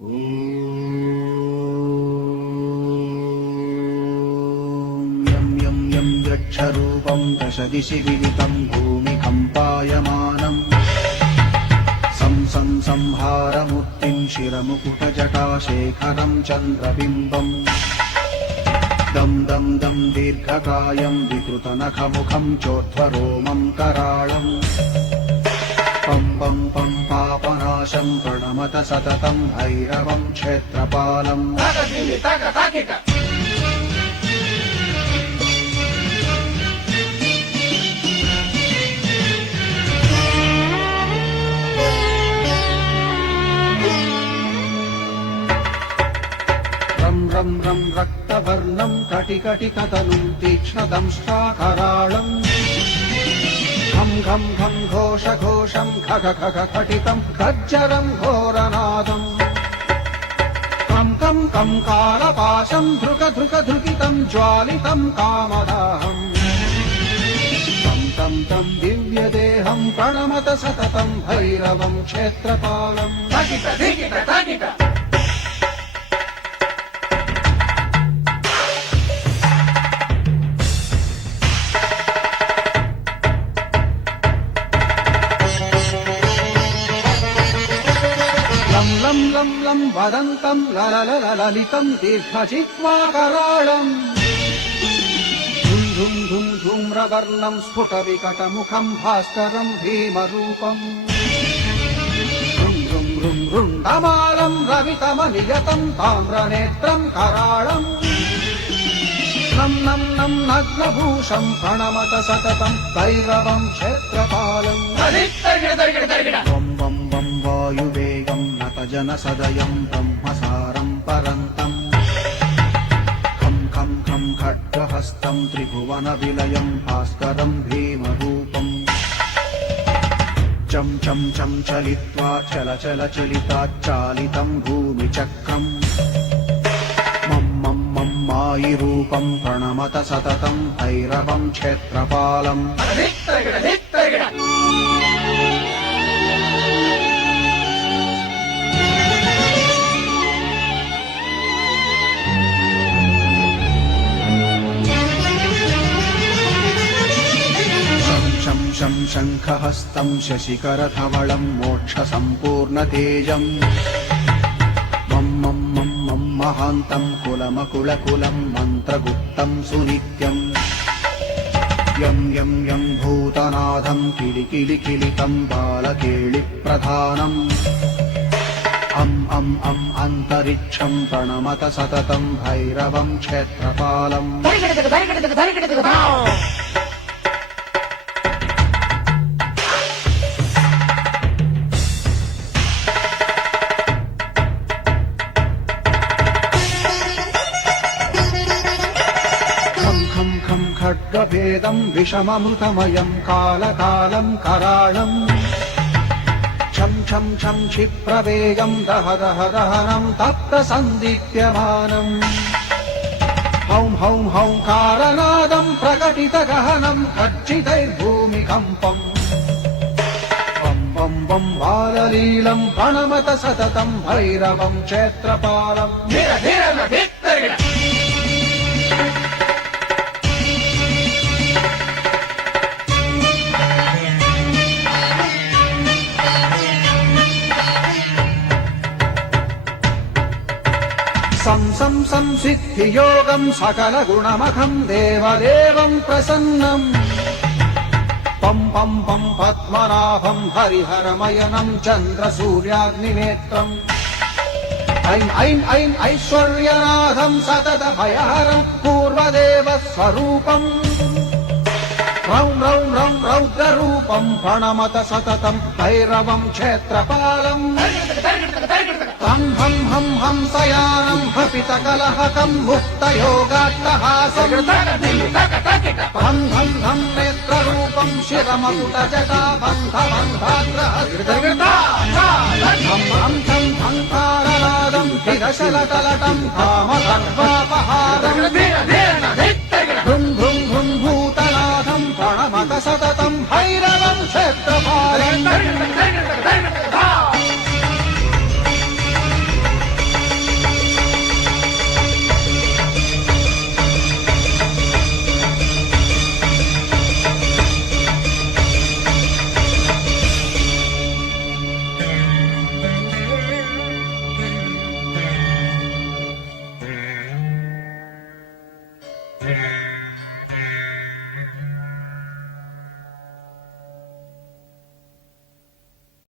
यं यं यं यक्षरूपं दशदिशि विदितं भूमिकम्पायमानम् संहारमूर्तिं शिरमुकुटजटाशेखरं चन्द्रबिम्बम् दं दं दं दीर्घकायं विकृतनखमुखं चोर्ध्वरोमं कराळम् पं पं पं पापनाशं प्रणमत सततं भैरवं क्षेत्रपालम् रं रं रं रक्तवर्णं कटिकटिकतनुं तीक्ष्णदंष्ट्राकराळम् घं घं घं घोषघोषं खग खग खटितं खज्जरं घोरनादम् कं कं कं कालपाशं धृक धृक धृकितं ज्वालितं कामदाहम् तं तं तं दिव्यदेहं प्रणमत सततं भैरवं क्षेत्रपालम् लं लं लं लं वदन्तं ललितं दीर्घजिह्वाकराळम् धुं धुं धुं धूम्रवर्णं स्फुटविकटमुखं भास्करं भीमरूपम् ृं ृं ृं ृण्डमालं रवितमनियतं ताम्रनेत्रं कराळम् नं नं नं नग्नभूषं प्रणमत सततं भैरवं क्षेत्रपालम् वं वं वं वायुवेगं नतजनसदयं ब्रह्मसारं परन्तम् खं खं खं खड्गहस्तं त्रिभुवनविलयं भास्करं भीमरूपम् चं चं चं चलित्वा चल चल चलिताच्चालितं भूमिचक्रम् मं मं मं मायिरूपं प्रणमत सततं भैरवं क्षेत्रपालम् शं शं शङ्खहस्तं शशिकरधवलं मोक्षसम्पूर्णतेजम् मं मं मं मं महान्तं कुलमकुलकुलं मन्त्रगुप्तं सुनित्यम् यं यं यं भूतनाथं किलिकिलिकिलितं बालकेलिप्रधानम् अं अन्तरिक्षं प्रणमत सततं भैरवं क्षेत्रपालम् खड्गभेदं विषममृतमयं कालकालं कराळम् छं छं छं क्षिप्रवेगं दह दह दहनं तप्तसन्दीप्यमानम् हौं हौं हौंकारनादं प्रकटितगहनं गर्जितैर्भूमिकम्पम् वं वं वं बाललीलं प्रणमत सततं भैरवं क्षेत्रपालम् संसिद्धियोगं सकलगुणमखं देवदेवं प्रसन्नम् पं पं पं पद्मनाभं हरिहरमयनं चन्द्रसूर्याग्निनेत्रम् ऐं ऐं ऐं ऐश्वर्यनाथं सततभयहरं पूर्वदेवस्वरूपम् रौं रौं रौं रौद्ररूपं प्रणमत सततं भैरवं क्षेत्रपालम् हं हं हं हंसयानं हपितकलहकं मुक्तयोगाट्टहासम् हं हं हं नेत्ररूपं शिरमकुटजटाबन्धबन्धाग्रहम् हं हं हं हङ्कारनादं हिरशलटलटं कामधर्वापहारम्